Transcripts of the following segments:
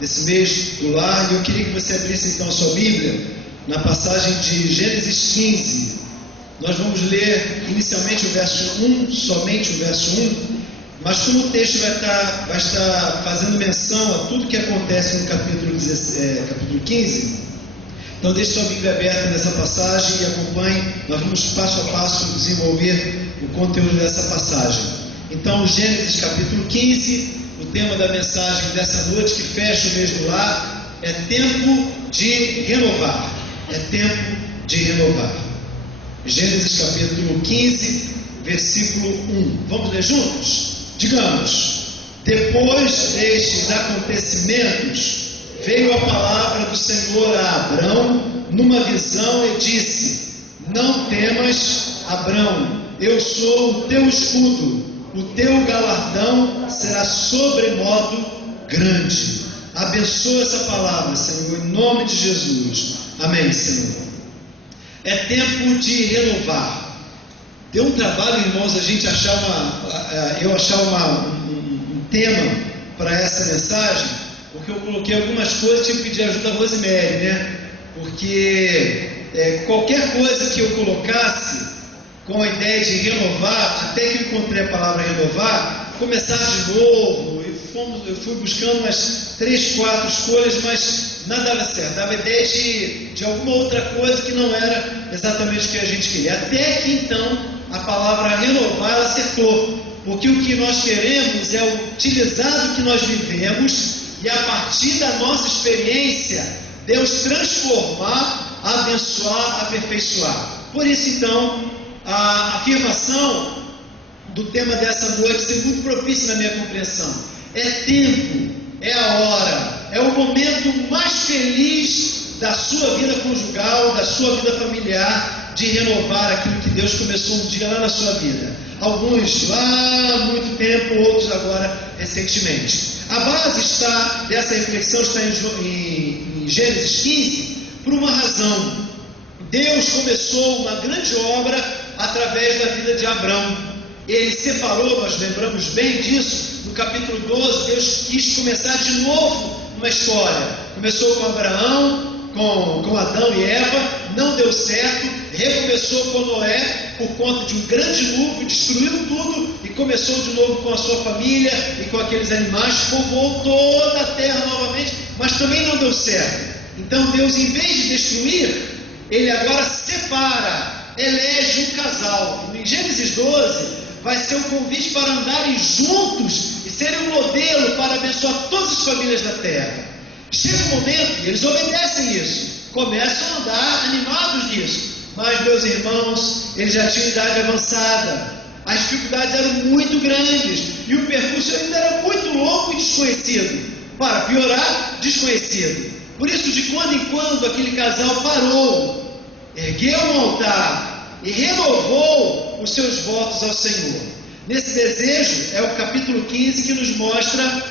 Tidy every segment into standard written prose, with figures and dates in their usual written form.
desse mês do lar, e eu queria que você abrisse então a sua Bíblia na passagem de Gênesis 15. Nós vamos ler inicialmente o verso 1, somente o verso 1, mas como o texto vai estar fazendo menção a tudo que acontece no capítulo 15, então deixe sua Bíblia aberta nessa passagem e acompanhe. Nós vamos passo a passo desenvolver o conteúdo dessa passagem. Então, Gênesis capítulo 15, o tema da mensagem dessa noite que fecha o mês do lar é tempo de renovar. É tempo de renovar. Gênesis capítulo 15, versículo 1. Vamos ler juntos? Digamos: depois destes acontecimentos, veio a palavra do Senhor a Abrão numa visão e disse: não temas, Abrão, eu sou o teu escudo, o teu galardão será sobremodo grande. Abençoa essa palavra, Senhor, em nome de Jesus. Amém, Senhor. É tempo de renovar. Deu um trabalho, irmãos, a gente achar um tema para essa mensagem, porque eu coloquei algumas coisas, tive que pedir ajuda a Rosemary, né? Porque qualquer coisa que eu colocasse com a ideia de renovar, até que eu encontrei a palavra renovar, começar de novo, eu fui buscando umas 3, 4 escolhas, mas nada dava certo, dava ideia de alguma outra coisa que não era exatamente o que a gente queria, até que então a palavra renovar ela acertou, porque o que nós queremos é utilizar o que nós vivemos e a partir da nossa experiência Deus transformar, abençoar, aperfeiçoar. Por isso então a afirmação do tema dessa noite ser muito propícia na minha compreensão. É tempo, é a hora, é o momento mais feliz da sua vida conjugal, da sua vida familiar, de renovar aquilo que Deus começou um dia lá na sua vida. Alguns lá há muito tempo, outros agora recentemente. A base dessa reflexão está em Gênesis 15 por uma razão. Deus começou uma grande obra através da vida de Abrão. Ele separou, nós lembramos bem disso, no capítulo 12, Deus quis começar de novo uma história. Começou com Abraão, com Adão e Eva, não deu certo, recomeçou com Noé, por conta de um grande dilúvio, destruiu tudo, e começou de novo com a sua família e com aqueles animais, povoou toda a terra novamente, mas também não deu certo. Então Deus, em vez de destruir, Ele agora separa, elege um casal. Em Gênesis 12, vai ser um convite para andarem juntos e serem um modelo para abençoar todas as famílias da terra. Chega um momento, e eles obedecem isso, começam a andar animados nisso, mas meus irmãos, eles já tinham idade avançada, as dificuldades eram muito grandes, e o percurso ainda era muito longo e desconhecido, para piorar, desconhecido. Por isso, de quando em quando, aquele casal parou, ergueu um altar e renovou os seus votos ao Senhor. Nesse desejo, é o capítulo 15 que nos mostra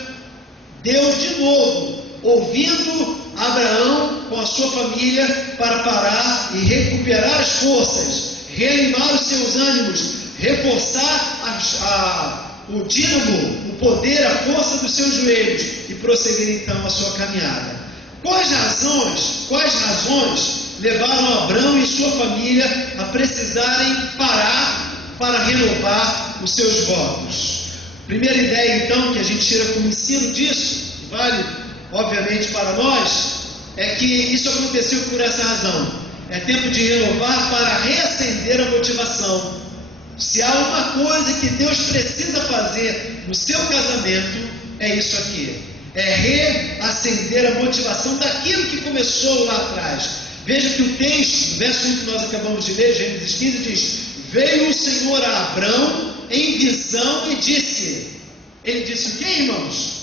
Deus de novo ouvindo Abraão com a sua família para parar e recuperar as forças, reanimar os seus ânimos, reforçar o dínamo, o poder, a força dos seus joelhos e prosseguir então a sua caminhada. Quais razões levaram Abraão e sua família a precisarem parar para renovar os seus votos? Primeira ideia então que a gente tira como ensino disso, que vale obviamente para nós, é que isso aconteceu por essa razão. É tempo de renovar para reacender a motivação. Se há uma coisa que Deus precisa fazer no seu casamento, é isso aqui. É reacender a motivação daquilo que começou lá atrás. Veja que o texto, verso 1 que nós acabamos de ler, Gênesis 15, diz: veio o Senhor a Abrão em visão e disse. Ele disse o que, irmãos?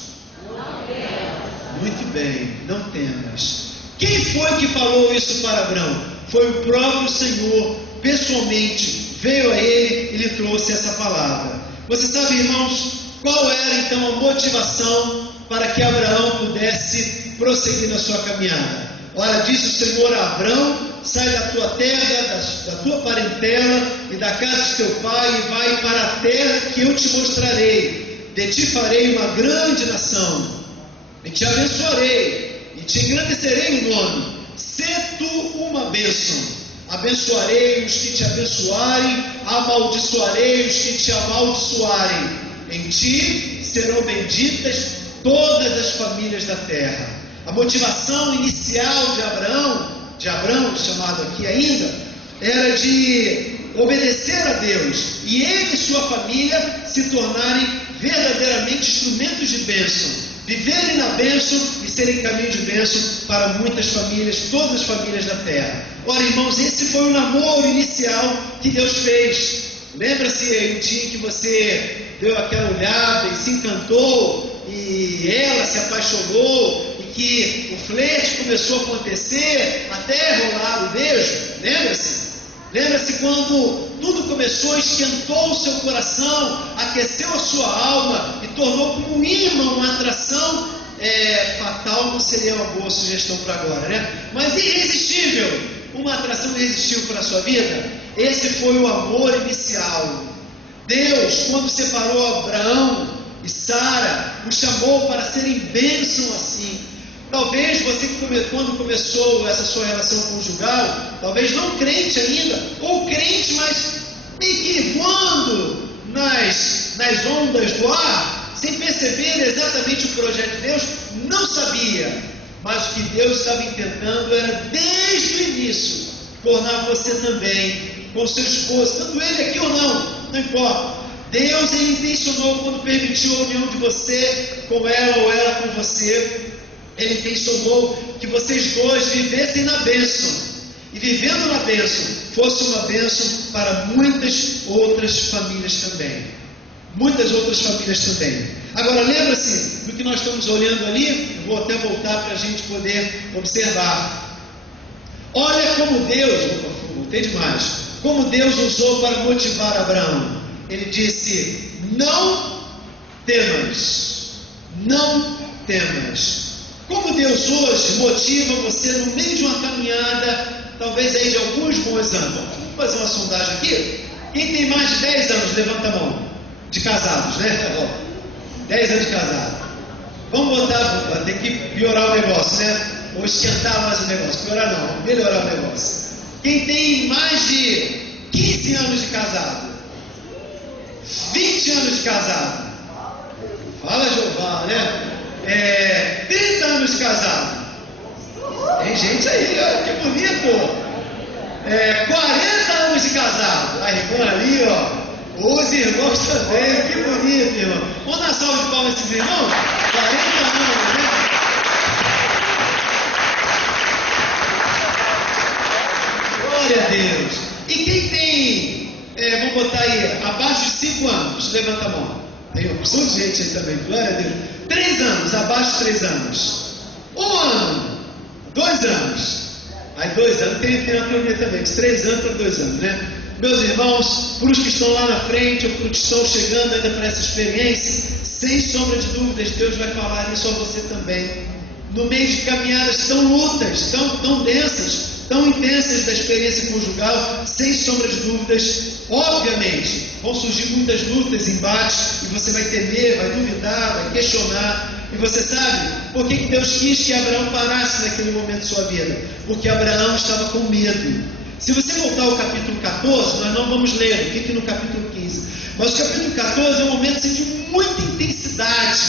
Muito bem, não temas. Quem foi que falou isso para Abrão? Foi o próprio Senhor, pessoalmente, veio a ele e lhe trouxe essa palavra. Você sabe, irmãos, qual era então a motivação para que Abraão pudesse prosseguir na sua caminhada? Ora, disse o Senhor a Abrão: sai da tua terra, da tua parentela e da casa de teu pai e vai para a terra que eu te mostrarei. De ti farei uma grande nação. e te abençoarei, e te engrandecerei o nome. Sê tu uma bênção. Abençoarei os que te abençoarem, amaldiçoarei os que te amaldiçoarem. Em ti serão benditas todas as famílias da terra. A motivação inicial de Abraão, chamado aqui ainda, era de obedecer a Deus, e ele e sua família se tornarem verdadeiramente instrumentos de bênção, viverem na bênção e serem caminho de bênção para muitas famílias, todas as famílias da terra. Ora, irmãos, esse foi o namoro inicial que Deus fez. Lembra-se um dia que você deu aquela olhada e se encantou, e ela se apaixonou, e que o flerte começou a acontecer até rolar o beijo? Lembra-se? Lembra-se quando tudo começou, esquentou o seu coração, aqueceu a sua alma e tornou como um imã, uma atração fatal? Não seria uma boa sugestão para agora, né? Mas irresistível, uma atração irresistível para a sua vida. Esse foi o amor inicial. Deus, quando separou Abraão e Sara, os chamou para serem bênção assim. Talvez você, quando começou essa sua relação conjugal, talvez não crente ainda, ou crente, mas meio que voando nas ondas do ar, sem perceber exatamente o projeto de Deus, não sabia. Mas o que Deus estava intentando era, desde o início, tornar você também com seu esposo, tanto ele aqui ou não importa. Deus, ele intencionou, quando permitiu a união de você com ela ou ela com você, ele intencionou que vocês dois vivessem na bênção, e vivendo na bênção, fosse uma bênção para muitas outras famílias também. Muitas outras famílias também. Agora, lembra-se do que nós estamos olhando ali? Eu vou até voltar para a gente poder observar. Olha como Deus, voltei demais, como Deus usou para motivar Abraão. Ele disse: não temas, não temas. Como Deus hoje motiva você no meio de uma caminhada, talvez aí de alguns bons anos. Vamos fazer uma sondagem aqui. Quem tem mais de 10 anos, levanta a mão. De casados, né? 10 anos de casado. Vamos botar, tem que piorar o negócio, né? Ou esquentar mais o negócio. Piorar não, vamos melhorar o negócio. Quem tem mais de 15 anos de casado, 20 anos de casado, fala Jeová, né? 30 anos de casado. Tem gente aí, olha que bonito. 40 anos de casado. A irmã ali, ó. Os irmãos também, que bonito, irmão. Vamos dar salva de palmas esses irmãos? 40 anos, né? Glória a Deus. E quem tem, vamos botar aí, abaixo de 5 anos, levanta a mão. Tem uma opção de gente aí também, glória a Deus. 3 anos, abaixo de 3 anos. 1 ano, 2 anos. Aí 2 anos, tem uma teoria também, de 3 anos para 2 anos, né? Meus irmãos, para os que estão lá na frente, ou para os que estão chegando ainda para essa experiência, sem sombra de dúvidas, Deus vai falar isso a você também. No meio de caminhadas tão lutas, tão densas, tão intensas da experiência conjugal, sem sombra de dúvidas, obviamente, vão surgir muitas lutas, embates, e você vai temer, vai duvidar, vai questionar. E você sabe por que Deus quis que Abraão parasse naquele momento de sua vida? Porque Abraão estava com medo. Se você voltar ao capítulo 14, nós não vamos ler, fique no capítulo 15. Mas o capítulo 14 é um momento assim, de muita intensidade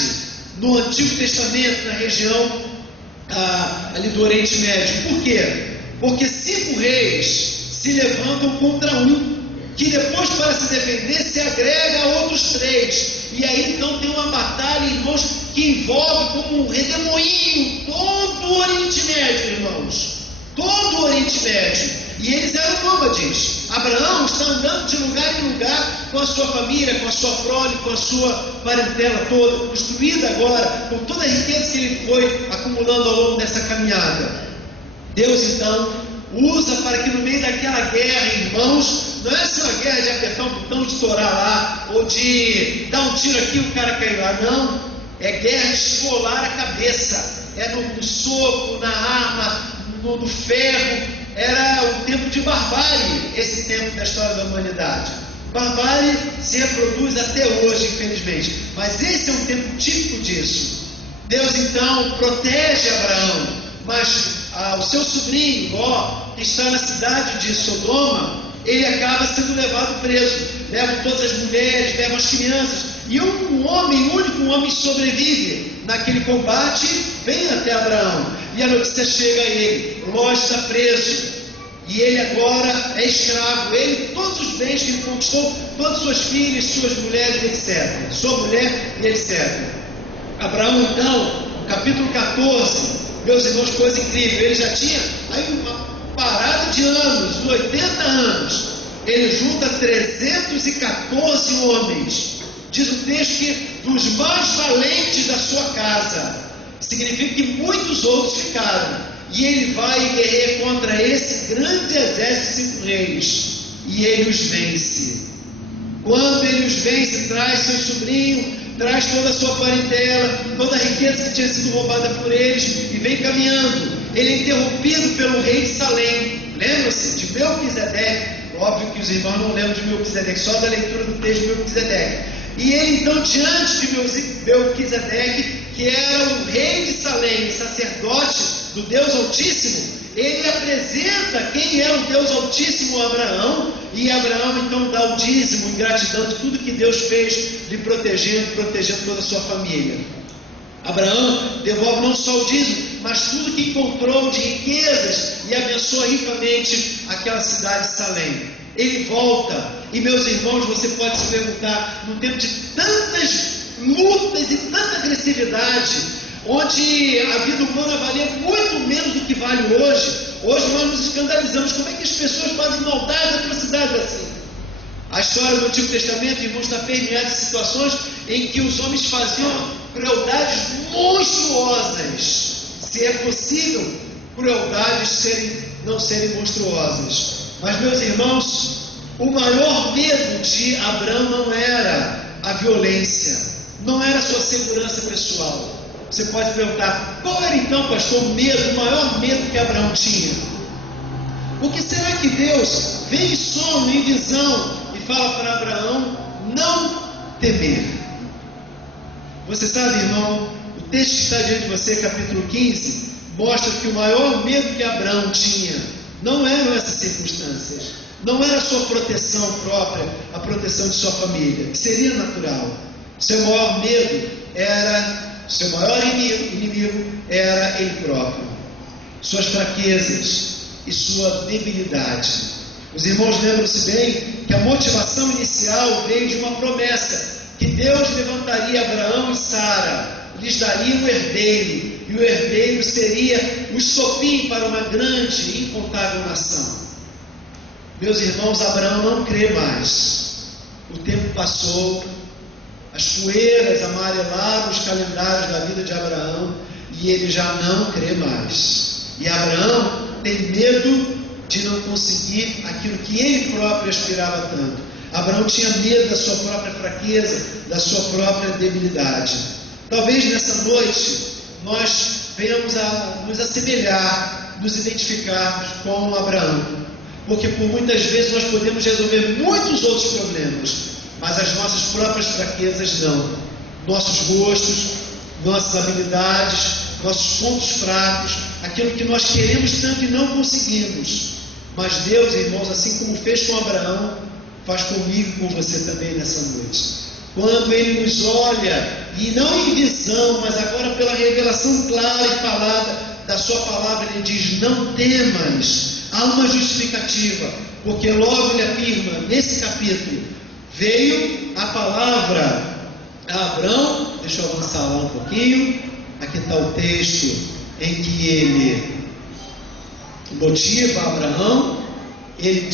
no Antigo Testamento, na região ali do Oriente Médio. Por quê? Porque 5 reis se levantam contra um, que depois, para se defender, se agrega a outros 3. E aí então tem uma batalha, irmãos, que envolve como um redemoinho todo o Oriente Médio, irmãos. Todo o Oriente Médio. E eles eram nômades. Abraão está andando de lugar em lugar com a sua família, com a sua prole, com a sua parentela toda, construída agora, com toda a riqueza que ele foi acumulando ao longo dessa caminhada. Deus então usa para que no meio daquela guerra, irmãos, não é só uma guerra de apertar um botão, de estourar lá, ou de dar um tiro aqui e o cara cair lá, não. É guerra de esfolar a cabeça, é no soco, na arma, no ferro. Era um tempo de barbárie, esse tempo da história da humanidade. Barbárie se reproduz até hoje, infelizmente, mas esse é um tempo típico disso. Deus então protege Abraão, mas o seu sobrinho Ló, que está na cidade de Sodoma, ele acaba sendo levado preso. Levam todas as mulheres, levam as crianças, e um homem, o único homem sobrevive naquele combate, vem até Abraão, e a notícia chega a ele: Ló está preso, e ele agora é escravo, ele, todos os bens que ele conquistou, todas suas filhas, suas mulheres, etc., sua mulher e etc. Abraão então, no capítulo 14, meus irmãos, coisa incrível, ele já tinha aí uma parada de anos, 80 anos, ele junta 314 homens, diz o texto que dos mais valentes da sua casa, significa que muitos outros ficaram, e ele vai e guerreia contra esse grande exército de 5 reis, e ele os vence. Quando ele os vence, traz seu sobrinho, traz toda a sua parentela, toda a riqueza que tinha sido roubada por eles, e vem caminhando. Ele é interrompido pelo rei de Salém. Lembra-se de Melquisedeque? Óbvio que os irmãos não lembram de Melquisedeque, só da leitura do texto de Melquisedeque. E ele então, diante de Melquisedeque, que era o rei de Salém, sacerdote do Deus Altíssimo, ele apresenta quem é o Deus Altíssimo a Abraão, e Abraão então dá o dízimo em gratidão de tudo que Deus fez, lhe protegendo toda a sua família. Abraão devolve não só o dízimo, mas tudo que encontrou de riquezas, e abençoa ricamente aquela cidade de Salém. Ele volta, e meus irmãos, você pode se perguntar, num tempo de tantas lutas e tanta agressividade, onde a vida humana valia muito menos do que vale hoje nós nos escandalizamos. Como é que as pessoas fazem maldade e atrocidades assim? A história do Antigo Testamento, irmãos, está permeada de situações em que os homens faziam crueldades monstruosas. Se é possível, crueldades não serem monstruosas. Mas, meus irmãos, o maior medo de Abraão não era a violência, não era a sua segurança pessoal. Você pode perguntar, qual era então, pastor, o maior medo que Abraão tinha? Porque será que Deus vem em sonho, em visão, e fala para Abraão não temer? Você sabe, irmão, o texto que está diante de você, capítulo 15, mostra que o maior medo que Abraão tinha não eram essas circunstâncias, não era a sua proteção própria, a proteção de sua família, que seria natural. Seu maior medo era... Seu maior inimigo era ele próprio, suas fraquezas e sua debilidade. Os irmãos lembram-se bem que a motivação inicial veio de uma promessa, que Deus levantaria Abraão e Sara, lhes daria um herdeiro, e o herdeiro seria o estopim para uma grande e incontável nação. Meus irmãos, Abraão não crê mais. O tempo passou, as poeiras amarelaram os calendários da vida de Abraão, e ele já não crê mais. E Abraão tem medo de não conseguir aquilo que ele próprio aspirava tanto. Abraão tinha medo da sua própria fraqueza, da sua própria debilidade. Talvez nessa noite nós venhamos a nos assemelhar, nos identificarmos com Abraão, porque por muitas vezes nós podemos resolver muitos outros problemas, mas as nossas próprias fraquezas não. Nossos gostos, nossas habilidades, nossos pontos fracos, aquilo que nós queremos tanto e não conseguimos. Mas Deus, irmãos, assim como fez com Abraão, faz comigo e com você também nessa noite. Quando Ele nos olha, e não em visão, mas agora pela revelação clara e falada da sua palavra, Ele diz, não temas. Há uma justificativa, porque logo Ele afirma, nesse capítulo, veio a palavra a Abraão. Deixa eu avançar lá um pouquinho. Aqui está o texto em que ele motiva Abraão. Ele lhe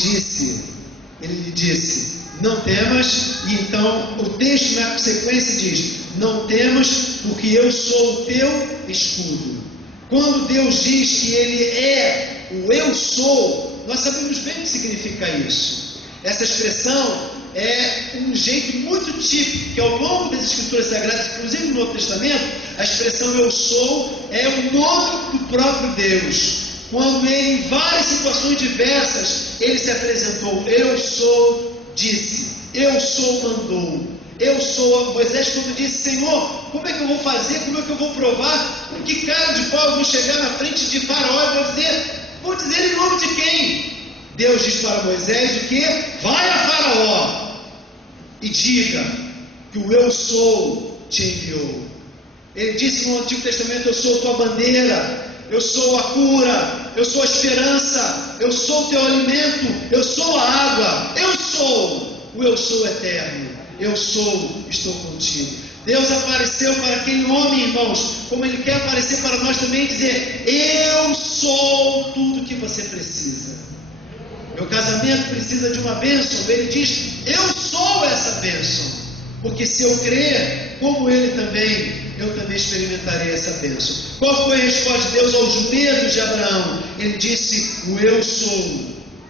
disse, não temas. E então o texto na sequência diz, não temas, porque eu sou o teu escudo. Quando Deus diz que Ele é o eu sou, nós sabemos bem o que significa isso. Essa expressão é um jeito muito típico, que ao longo das Escrituras Sagradas, inclusive no Novo Testamento, a expressão eu sou é o nome do próprio Deus. Quando Ele, em várias situações diversas, Ele se apresentou, eu sou, disse, eu sou, mandou, eu sou. Moisés, quando disse, Senhor, como é que eu vou fazer, como é que eu vou provar, com que cara de pau eu vou chegar na frente de Faraó e vou dizer em nome de quem? Deus diz para Moisés o que? Vai a Faraó e diga que o eu sou te enviou. Ele disse no Antigo Testamento: eu sou tua bandeira, eu sou a cura, eu sou a esperança, eu sou o teu alimento, eu sou a água, eu sou, o eu sou eterno, eu sou, estou contigo. Deus apareceu para aquele homem, irmãos, como Ele quer aparecer para nós também, dizer: eu sou tudo que você precisa. Meu casamento precisa de uma bênção. Ele diz: eu sou essa bênção. Porque se eu crer, como Ele também, eu também experimentarei essa bênção. Qual foi a resposta de Deus aos medos de Abraão? Ele disse: o eu sou,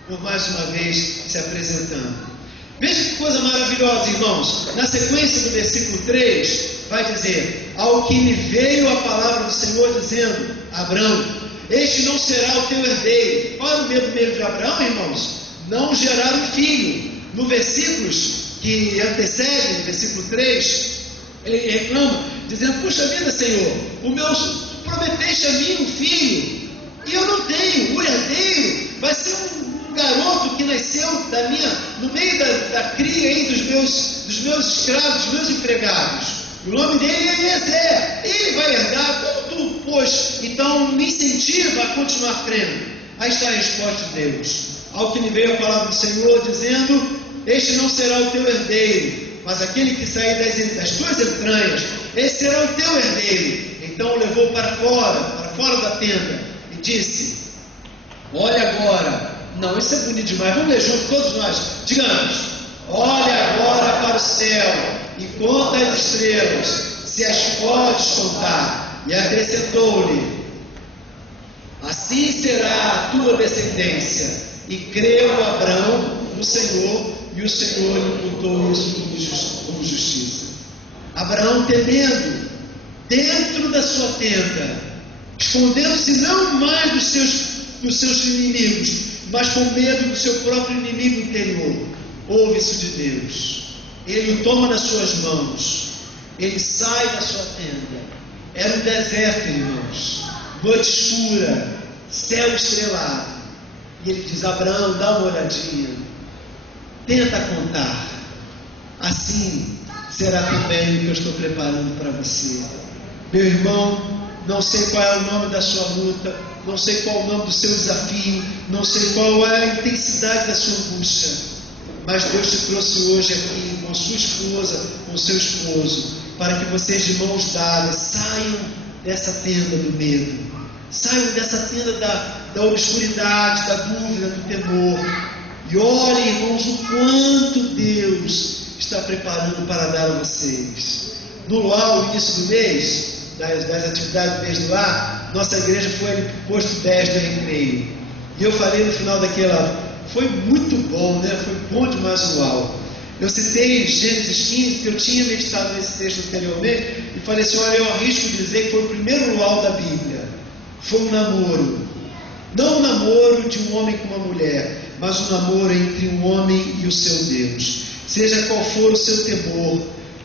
por mais uma vez se apresentando. Veja que coisa maravilhosa, irmãos. Na sequência do versículo 3, vai dizer: ao que me veio a palavra do Senhor dizendo: Abraão, este não será o teu herdeiro. Qual era o medo de Abraão, irmãos? Não gerar um filho. No versículos que antecedem, versículo 3, ele reclama, dizendo: puxa vida, Senhor, tu prometeste a mim um filho, e eu não tenho. O herdeiro vai ser um garoto que nasceu no meio da cria aí dos meus escravos, dos meus empregados. O nome dele é Eliezer. Ele vai herdar como tu, pois, então me incentiva a continuar crendo. Aí está a resposta de Deus. Ao que lhe veio a palavra do Senhor, dizendo: este não será o teu herdeiro, mas aquele que sair das tuas entranhas, esse será o teu herdeiro. Então o levou para fora da tenda, e disse: olha agora. Não, isso é bonito demais. Vamos ler junto, todos nós. Digamos: olha agora para o céu e conta as estrelas, se as podes contar. E acrescentou-lhe: assim será a tua descendência. E creu Abraão no Senhor, e o Senhor lhe imputou isso como justiça. Abraão, temendo, dentro da sua tenda, escondendo-se não mais dos seus inimigos, mas com medo do seu próprio inimigo interior, ouve isso de Deus. Ele o toma nas suas mãos, ele sai da sua tenda. Era um deserto, irmãos, noite escura, céu estrelado. E ele diz: Abraão, dá uma olhadinha, tenta contar, assim será também o que eu estou preparando para você. Meu irmão, não sei qual é o nome da sua luta, não sei qual é o nome do seu desafio, não sei qual é a intensidade da sua angústia, mas Deus te trouxe hoje aqui com a sua esposa, com o seu esposo, para que vocês, de mãos dadas, saiam dessa tenda do medo, saiam dessa tenda da obscuridade, da dúvida, do temor, e olhem, irmãos, o quanto Deus está preparando para dar a vocês. No luau, o início do mês, das atividades do mês do lar, nossa igreja foi ali para o posto 10 do recreio, e eu falei no final daquela, foi muito bom, né? Foi bom demais o luau. Eu citei Gênesis 15, que eu tinha meditado nesse texto anteriormente, e falei assim: olha, eu arrisco dizer que foi o primeiro luau da Bíblia. Foi um namoro, não um namoro de um homem com uma mulher, mas um namoro entre um homem e o seu Deus. Seja qual for o seu temor,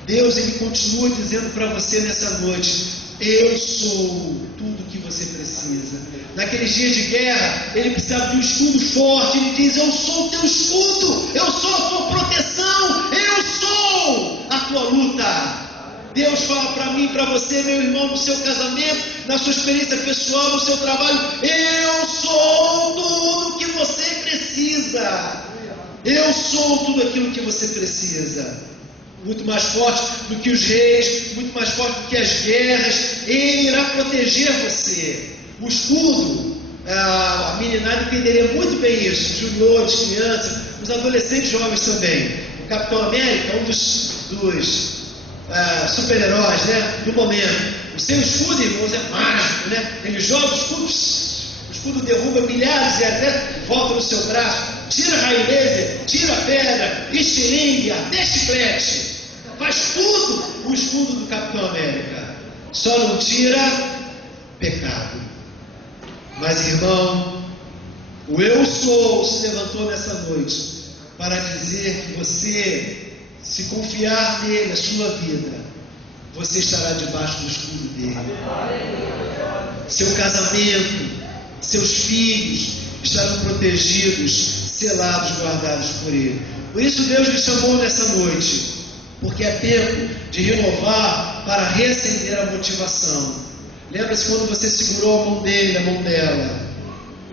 Deus, Ele continua dizendo para você nessa noite: eu sou tudo que você precisa. Naqueles dias de guerra, ele precisava de um escudo forte. Ele diz: eu sou o teu escudo, eu sou a tua proteção, eu sou a tua luta. Deus fala para mim, para você, meu irmão, no seu casamento, na sua experiência pessoal, no seu trabalho: eu sou tudo que você precisa. Eu sou tudo aquilo que você precisa. Muito mais forte do que os reis, muito mais forte do que as guerras. Ele irá proteger você. O escudo, a meninada entenderia muito bem isso, os juniores, crianças, os adolescentes jovens também. O Capitão América, um dos super-heróis, né, do momento. O seu escudo, irmãos, é mágico, né? Ele joga o escudo derruba milhares de exércitos, volta no seu braço, tira raio laser, tira pedra, estilingue, até chiclete. Faz tudo o escudo do Capitão América. Só não tira pecado. Mas, irmão, o eu sou se levantou nessa noite para dizer que você, se confiar nele, a sua vida, você estará debaixo do escudo dele. Seu casamento, seus filhos estarão protegidos, selados, guardados por ele. Por isso Deus lhe chamou nessa noite, porque é tempo de renovar para reacender a motivação. Lembra-se quando você segurou a mão dele, a mão dela,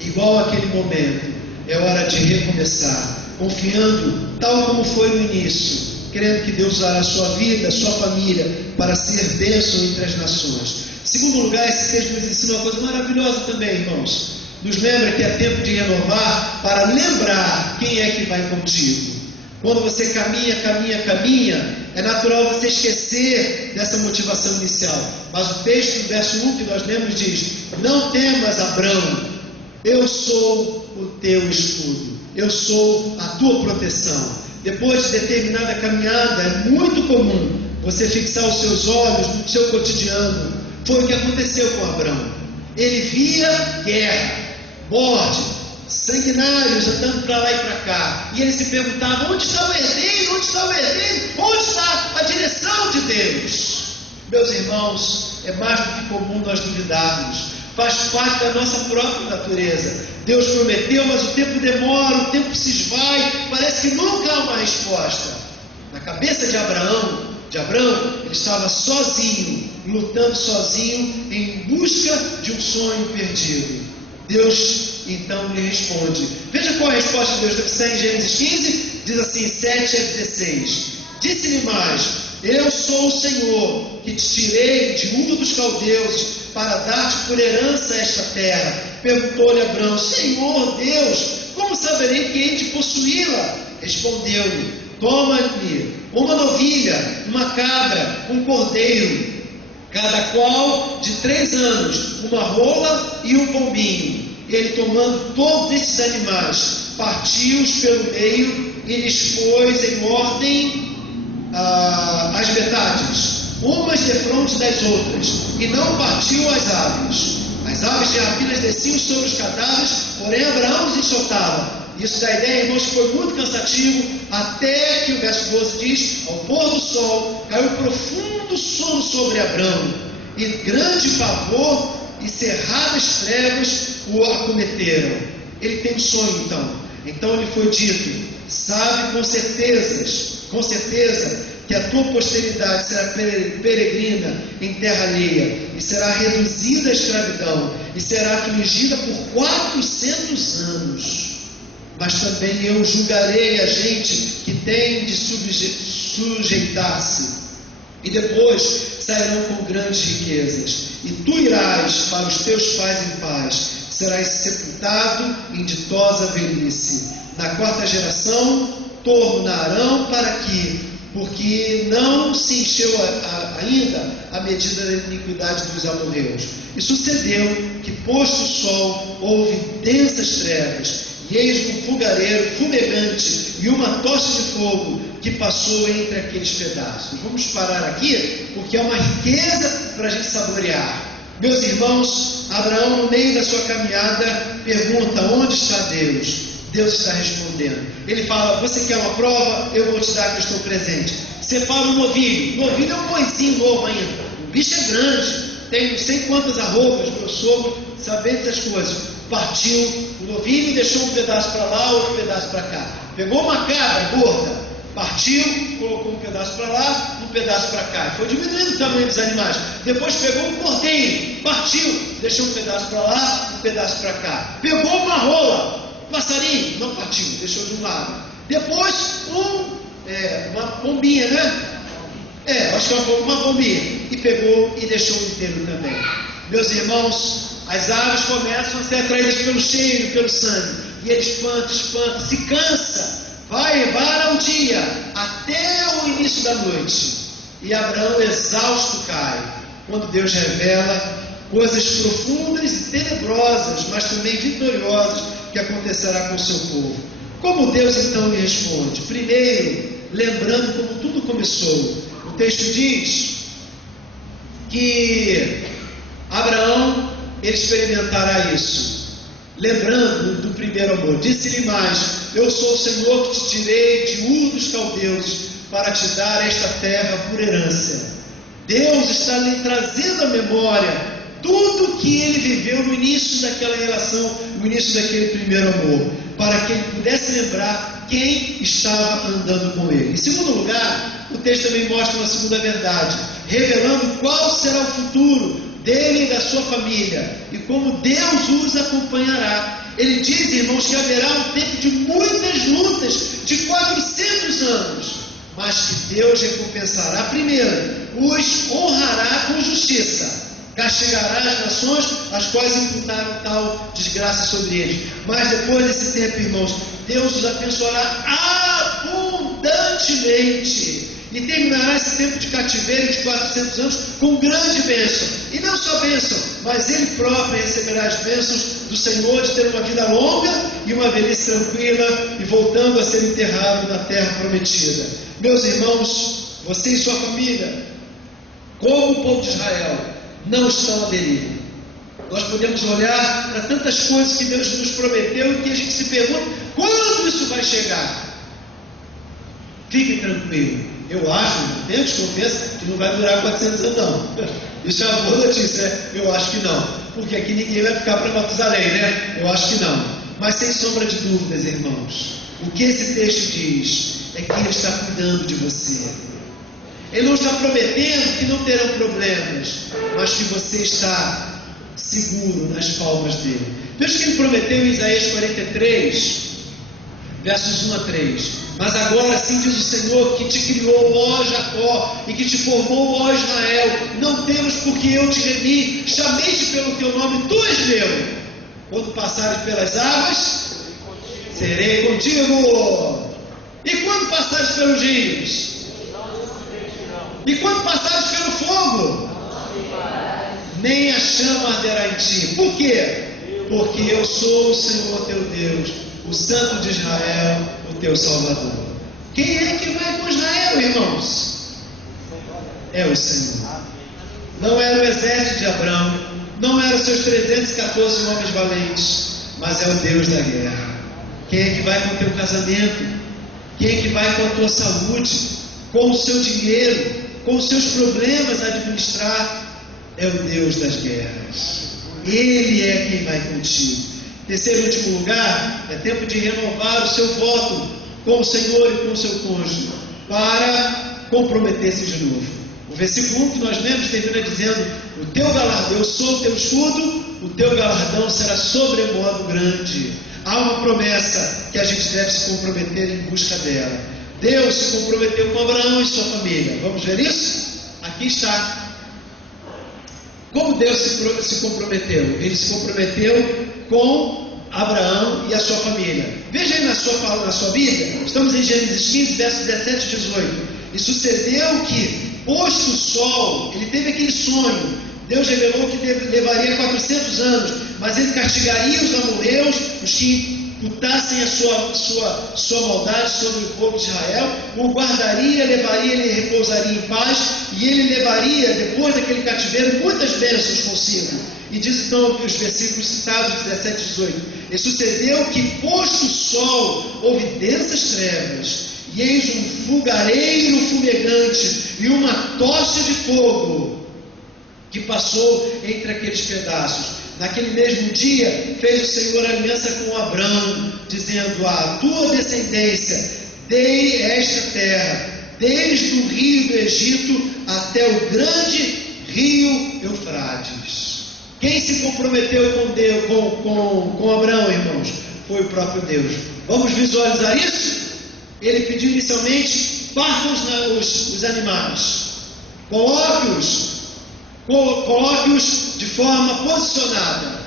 igual àquele momento. É hora de recomeçar, confiando tal como foi no início, crendo que Deus usará a sua vida, a sua família, para ser bênção entre as nações. Em segundo lugar, esse texto nos ensina uma coisa maravilhosa também, irmãos. Nos lembra que é tempo de renovar para lembrar quem é que vai contigo. Quando você caminha, é natural você esquecer dessa motivação inicial. Mas o texto do verso 1 que nós lemos diz: não temas, Abrão, eu sou o teu escudo, eu sou a tua proteção. Depois de determinada caminhada, é muito comum você fixar os seus olhos no seu cotidiano. Foi o que aconteceu com Abrão. Ele via guerra, morte, sanguinários andando para lá e para cá, e ele se perguntava: onde está o herdeiro? Onde está o herdeiro? Onde está a direção de Deus? Meus irmãos, é mais do que comum nós duvidarmos, faz parte da nossa própria natureza. Deus prometeu, mas o tempo demora, o tempo se esvai, parece que nunca há uma resposta. Na cabeça de Abrão, ele estava sozinho, lutando sozinho, em busca de um sonho perdido. Deus então lhe responde. Veja qual é a resposta de Deus. Está em Gênesis 15, diz assim, 7-16. Disse-lhe mais: eu sou o Senhor, que te tirei de Ur dos Caldeus, para dar-te por herança esta terra. Perguntou-lhe Abrão: Senhor Deus, como saberei que hei de possuí-la? Respondeu-lhe: toma-lhe uma novilha, uma cabra, um cordeiro, cada qual de 3 anos, uma rola e um pombinho. Ele, tomando todos esses animais, partiu-os pelo meio e lhes pôs em ordem as metades, umas defronte das outras, e não partiu as aves. As aves de rapinas desciam sobre os cadáveres, porém Abraão os enxotava. Isso dá ideia, irmãos, que foi muito cansativo, até que o verso 12 diz: ao pôr do sol, caiu profundo sono sobre Abraão, e grande pavor e cerradas trevas o acometeram. Ele tem um sonho então lhe foi dito: sabe com certeza que a tua posteridade será peregrina em terra alheia, e será reduzida à escravidão, e será afligida por 400 anos. Mas também eu julgarei a gente que tem de sujeitar-se, e depois sairão com grandes riquezas, e tu irás para os teus pais em paz, serás sepultado em ditosa velhice. Na 4ª geração tornarão para aqui, porque não se encheu ainda a medida da iniquidade dos amorreus. E sucedeu que, posto o sol, houve densas trevas, e eis um fogareiro fumegante e uma tocha de fogo que passou entre aqueles pedaços. Vamos parar aqui, porque é uma riqueza para a gente saborear. Meus irmãos, Abraão, no meio da sua caminhada, pergunta: onde está Deus? Deus está respondendo. Ele fala: você quer uma prova? Eu vou te dar que eu estou presente. Separa um novilho. Novilho é um boizinho novo ainda. O bicho é grande, tem não sei quantas arrobas, meu sogro sabe dessas coisas. Partiu o novilho e deixou um pedaço para lá, outro pedaço para cá. Pegou uma cabra gorda, partiu, colocou um pedaço para lá, um pedaço para cá. Foi diminuindo o tamanho dos animais. Depois pegou um cordeiro, partiu, deixou um pedaço para lá, um pedaço para cá. Pegou uma rola, passarinho, não partiu, deixou de um lado. Depois uma pombinha, né? Acho que uma pombinha. E pegou e deixou inteiro também. Meus irmãos, as aves começam a ser atraídas pelo cheiro, pelo sangue. E ele espanta, se cansa. Vai levar ao dia, até o início da noite. E Abraão, exausto, cai. Quando Deus revela coisas profundas e tenebrosas, mas também vitoriosas, que acontecerá com o seu povo. Como Deus então lhe responde? Primeiro, lembrando como tudo começou. O texto diz que Abraão, ele experimentará isso, lembrando do primeiro amor. Disse-lhe mais: eu sou o Senhor que te tirei de Ur dos Caldeus, para te dar esta terra por herança. Deus está lhe trazendo à memória tudo que ele viveu no início daquela relação, no início daquele primeiro amor, para que ele pudesse lembrar quem estava andando com ele. Em segundo lugar, o texto também mostra uma segunda verdade, revelando qual será o futuro dele e da sua família, e como Deus os acompanhará. Ele diz, irmãos, que haverá um tempo de muitas lutas, de 400 anos, mas que Deus recompensará primeiro, os honrará com justiça, castigará as nações as quais imputaram tal desgraça sobre eles. Mas depois desse tempo, irmãos, Deus os abençoará abundantemente e terminará esse tempo de cativeiro de 400 anos com grande bênção. E não só bênção, mas ele próprio receberá as bênçãos do Senhor de ter uma vida longa e uma velhice tranquila e voltando a ser enterrado na terra prometida. Meus irmãos, você e sua família, como o povo de Israel, não estão à deriva. Nós podemos olhar para tantas coisas que Deus nos prometeu e que a gente se pergunta, quando isso vai chegar? Fique tranquilo. Eu acho, tenho desconfiança que não vai durar 400 anos não. Isso é uma boa notícia, né? Eu acho que não. Porque aqui ninguém vai ficar para Matusalém, né? Eu acho que não. Mas sem sombra de dúvidas, irmãos, o que esse texto diz é que Ele está cuidando de você. Ele não está prometendo que não terão problemas, mas que você está seguro nas palmas dele. Veja o que ele prometeu em Isaías 43, versos 1 a 3. Mas agora assim diz o Senhor, que te criou, ó Jacó, e que te formou, ó Israel, não temas, porque eu te remi, chamei-te pelo teu nome, tu és meu. Quando passares pelas águas, serei contigo. E quando passares pelos rios? E quando passares pelo fogo? Nem a chama arderá em ti. Por quê? Porque eu sou o Senhor teu Deus, o Santo de Israel, o teu Salvador. Quem é que vai com Israel, irmãos? É o Senhor. Não era o exército de Abraão, não eram seus 314 homens valentes, mas é o Deus da guerra. Quem é que vai com o teu casamento? Quem é que vai com a tua saúde? Com o seu dinheiro? Com os seus problemas a administrar? É o Deus das guerras. Ele é quem vai contigo. Terceiro e último lugar, é tempo de renovar o seu voto com o Senhor e com o seu cônjuge, para comprometer-se de novo. O versículo 1 que nós lemos termina dizendo: o teu galardão, eu sou o teu escudo, o teu galardão será sobremodo grande. Há uma promessa que a gente deve se comprometer em busca dela. Deus se comprometeu com Abraão e sua família. Vamos ver isso? Aqui está. Como Deus se comprometeu? Ele se comprometeu com Abraão e a sua família. Veja aí na sua Bíblia, estamos em Gênesis 15, versos 17 e 18. E sucedeu que, posto o sol, ele teve aquele sonho. Deus revelou que levaria 400 anos, mas ele castigaria os amorreus, os que imputassem a sua maldade sobre o povo de Israel, o guardaria, levaria, ele repousaria em paz, e ele levaria, depois daquele cativeiro, muitas bênçãos consigo. E diz então que os versículos citados, 17 e 18: e sucedeu que, posto o sol, houve densas trevas, e eis um fogareiro fumegante e uma tocha de fogo que passou entre aqueles pedaços. Naquele mesmo dia fez o Senhor aliança com Abrão, dizendo: à tua descendência dei esta terra, desde o rio do Egito até o grande rio Eufrates. Quem se comprometeu com Deus, com Abraão, irmãos? Foi o próprio Deus. Vamos visualizar isso? Ele pediu inicialmente: partam os animais, coloque-os de forma posicionada.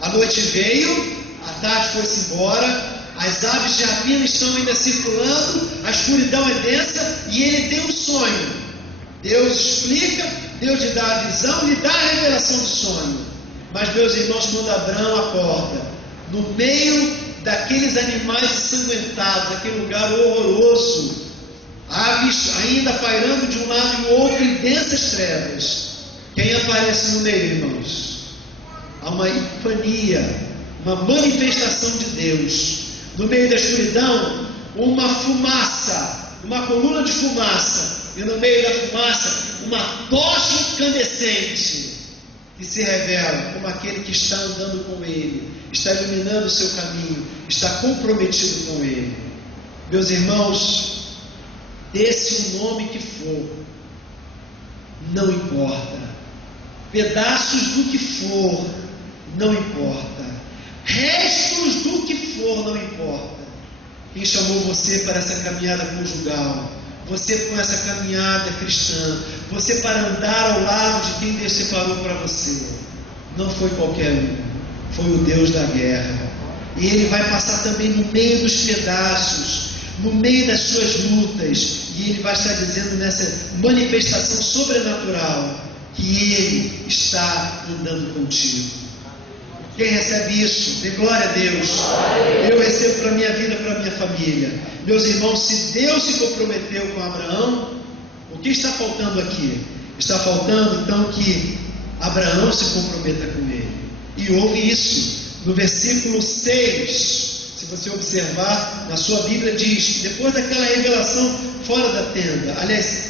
A noite veio, a tarde foi-se embora, as aves de rapina estão ainda circulando, a escuridão é densa e ele tem um sonho. Deus explica, Deus lhe dá a visão, lhe dá a revelação do sonho. Mas, meus irmãos, quando Abraão acorda, no meio daqueles animais ensanguentados, daquele lugar horroroso, aves ainda pairando de um lado e do outro em densas trevas, quem aparece no meio, irmãos? Há uma epifania, uma manifestação de Deus. No meio da escuridão, uma fumaça uma coluna de fumaça, e no meio da fumaça, uma tocha incandescente, que se revela como aquele que está andando com Ele, está iluminando o seu caminho, está comprometido com Ele. Meus irmãos, desse o nome que for, não importa. Pedaços do que for, não importa. Restos do que for, não importa. Quem chamou você para essa caminhada conjugal, você com essa caminhada cristã, você para andar ao lado de quem Deus separou para você, não foi qualquer um, foi o Deus da guerra. E Ele vai passar também no meio dos pedaços, no meio das suas lutas, e Ele vai estar dizendo nessa manifestação sobrenatural que Ele está andando contigo. Quem recebe isso, dê glória a Deus. Eu recebo para a minha vida, para a minha família. Meus irmãos, se Deus se comprometeu com Abraão, o que está faltando aqui? Está faltando então que Abraão se comprometa com Ele. E houve isso no versículo 6. Se você observar, na sua Bíblia diz que depois daquela revelação fora da tenda, aliás,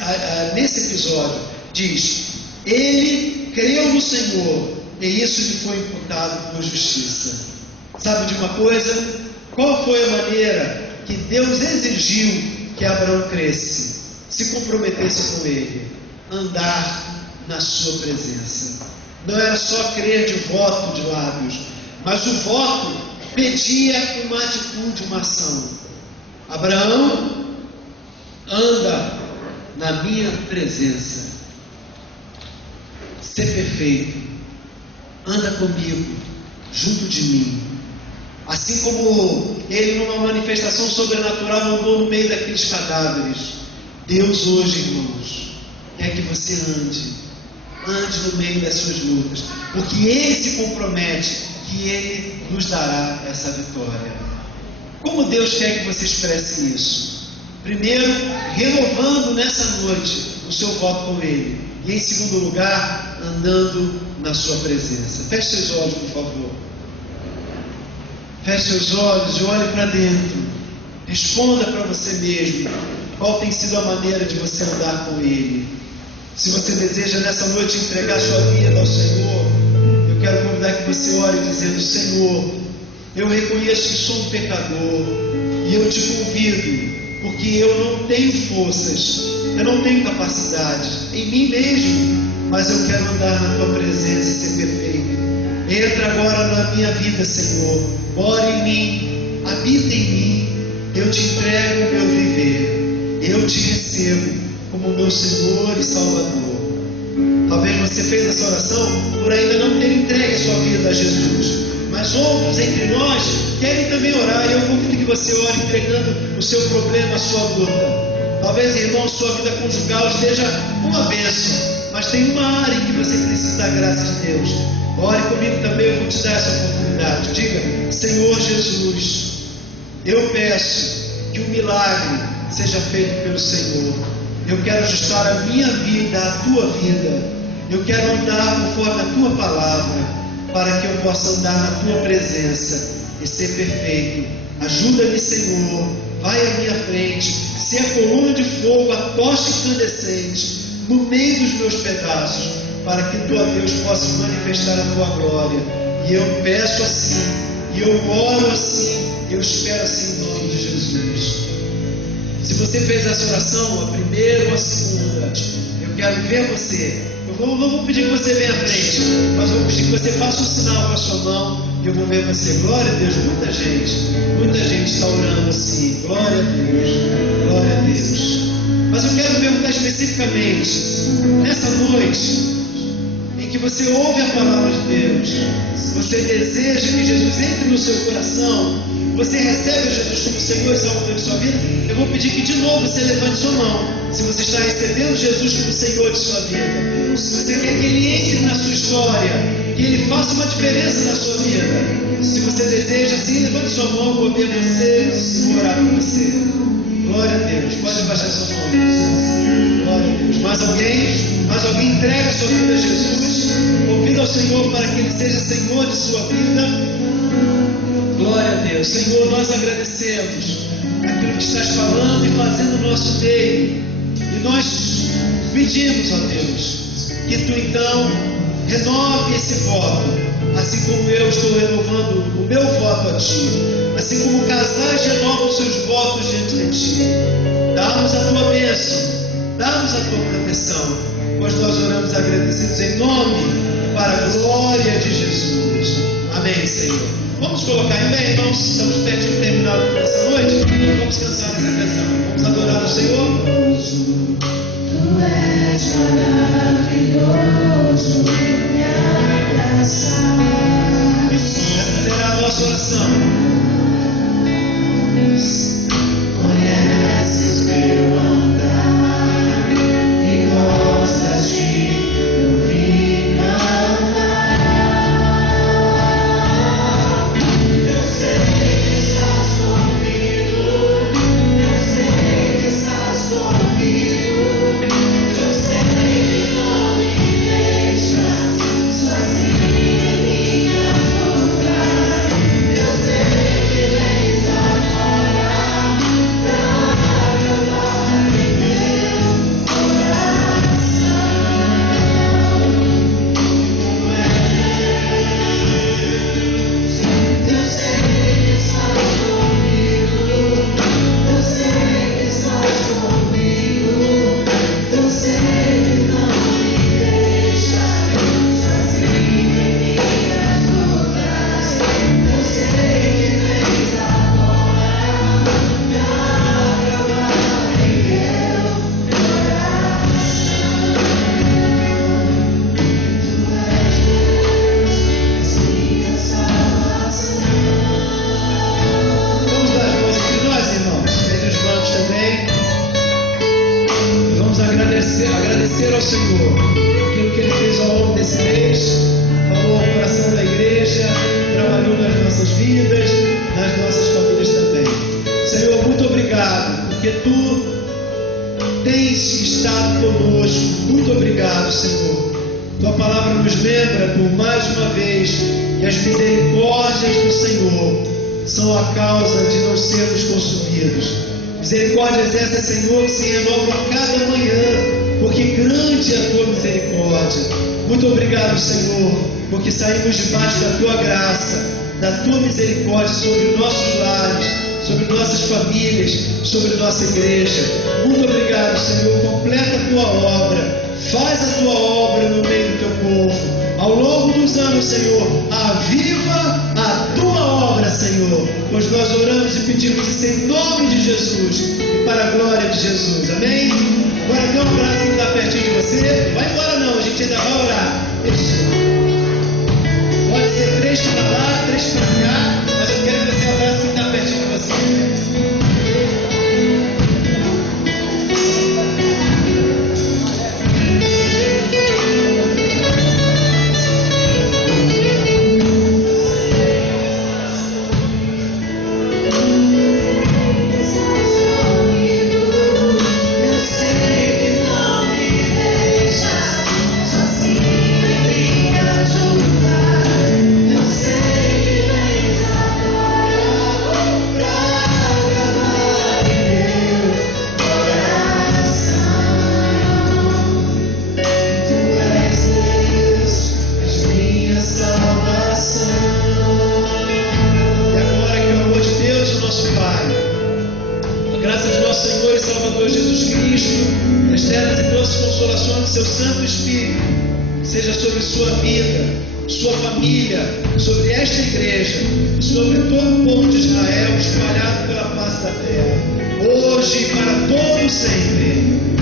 nesse episódio, diz: ele creu no Senhor, e isso lhe foi imputado por justiça. Sabe de uma coisa? Qual foi a maneira que Deus exigiu que Abraão cresce, se comprometesse com Ele? Andar na sua presença. Não era só crer de voto de lábios, mas o voto pedia uma atitude, uma ação. Abraão, anda na minha presença. Ser perfeito. Anda comigo, junto de mim. Assim como ele, numa manifestação sobrenatural, andou no meio daqueles cadáveres. Deus hoje, irmãos, quer que você ande no meio das suas lutas, porque Ele se compromete que Ele nos dará essa vitória. Como Deus quer que você expresse isso? Primeiro, renovando nessa noite o seu voto com Ele, e em segundo lugar, andando na sua presença. Feche seus olhos, por favor. Feche seus olhos e olhe para dentro. Responda para você mesmo qual tem sido a maneira de você andar com Ele. Se você deseja nessa noite entregar sua vida ao Senhor, eu quero convidar que você ore dizendo: Senhor, eu reconheço que sou um pecador, e eu te convido, porque eu não tenho forças, eu não tenho capacidade em mim mesmo, mas eu quero andar na tua presença e ser perfeito. Entra agora na minha vida, Senhor, mora em mim, habita em mim, eu te entrego o meu viver, eu te recebo como meu Senhor e Salvador. Talvez você fez essa oração por ainda não ter entregue a sua vida a Jesus, mas outros entre nós querem também orar, e eu convido que você ore entregando o seu problema, a sua luta. Talvez, irmão, sua vida conjugal esteja uma bênção, mas tem uma área em que você precisa da graça de Deus. Ore comigo também, eu vou te dar essa oportunidade. Diga: Senhor Jesus, eu peço que o milagre seja feito pelo Senhor. Eu quero ajustar a minha vida à tua vida. Eu quero andar conforme a tua palavra, para que eu possa andar na tua presença e ser perfeito. Ajuda-me, Senhor, vai à minha frente, ser a coluna de fogo, a tocha incandescente, no meio dos meus pedaços, para que tu, ó Deus, possa manifestar a tua glória. E eu peço assim, e eu oro assim, eu espero assim em nome de Jesus. Se você fez essa oração, a primeira ou a segunda, eu quero ver você. Eu não vou pedir que você venha à frente, mas eu vou pedir que você faça um sinal com a sua mão, e eu vou ver você. Glória a Deus, muita gente está orando assim. Glória a Deus, glória a Deus. Mas eu quero perguntar especificamente, nessa noite, em que você ouve a palavra de Deus, você deseja que Jesus entre no seu coração, você recebe Jesus como Senhor e Salvador de sua vida, eu vou pedir que de novo você levante sua mão. Se você está recebendo Jesus como Senhor de sua vida, se você quer que Ele entre na sua história, que Ele faça uma diferença na sua vida, se você deseja assim, levante sua mão, vou ver você e orar por você. Glória a Deus. Pode baixar sua mão. Glória a Deus. Mais alguém entrega sua vida a Jesus, convida ao Senhor para que Ele seja Senhor de sua vida. Glória a Deus. Senhor, nós agradecemos aquilo que estás falando e fazendo no nosso meio. E nós pedimos, ó Deus, que Tu então renove esse voto, assim como eu estou renovando o meu voto a Ti, assim como casais renovam seus votos diante de Ti. Dá-nos a Tua bênção, dá-nos a Tua proteção, pois nós oramos agradecidos em nome e para a glória de Jesus. Amém, Senhor. Vamos colocar em pé, irmãos, estamos perto de terminar essa noite, vamos cantar essa canção, vamos adorar o Senhor. Tu és maravilhoso, me abraçar. Essa será a nossa oração. Conheces meu andar e gostas de ouvir cantar. Eu sei que estás comigo, eu sei que estás comigo, eu sei que não me deixas sozinho em minha luta. Eu sei que vens agora pra acabar em meu coração. Eu sei que estás comigo, eu sei que estás comigo, eu sei que não me deixas sozinho em minhas lutas. Eu sei que vens agora pra acabar em meu coração. Tu és Deus, és minha salvação. Vamos dar as mãos entre nós, irmãos, entre os bancos também. Vamos agradecer ao Senhor aquilo que Ele fez ao longo desse mês, falou ao coração da igreja, trabalhou nas nossas vidas, nas nossas famílias também. Senhor, muito obrigado, porque Tu tens estado conosco. Muito obrigado, Senhor. Tua palavra nos lembra por mais uma vez que as misericórdias do Senhor são a causa de não sermos consumidos. Misericórdias essas, Senhor, que se renovam a cada manhã, porque grande é a Tua misericórdia. Muito obrigado, Senhor, porque saímos debaixo da Tua graça, da Tua misericórdia sobre nossos lares, sobre nossas famílias, sobre nossa igreja. Muito obrigado, Senhor. Completa a Tua obra, faz a Tua obra no meio do Teu povo. Ao longo dos anos, Senhor, aviva a Tua obra, Senhor, pois nós oramos e pedimos isso em nome de Jesus e para a glória de Jesus. Amém? Agora dê um abraço que está pertinho de você. Vai embora não, a gente ainda vai orar. Isso. Pode ser 3 para lá, 3 para cá, mas eu quero que você abrace quem está pertinho de você. Eu sei que não me deixas sozinho em minhas lutas. Eu sei que vens agora pra acabar em meu coração. Tu és Deus, és minha salvação. E agora que o amor de Deus, o nosso Pai, a graça de nosso Senhor e Salvador Jesus Cristo, as terras e doces consolações do Seu Santo Espírito, seja sobre sua vida, sua família, sobre esta igreja e sobre todo o povo de Israel espalhado pela face da terra, hoje e para todo sempre.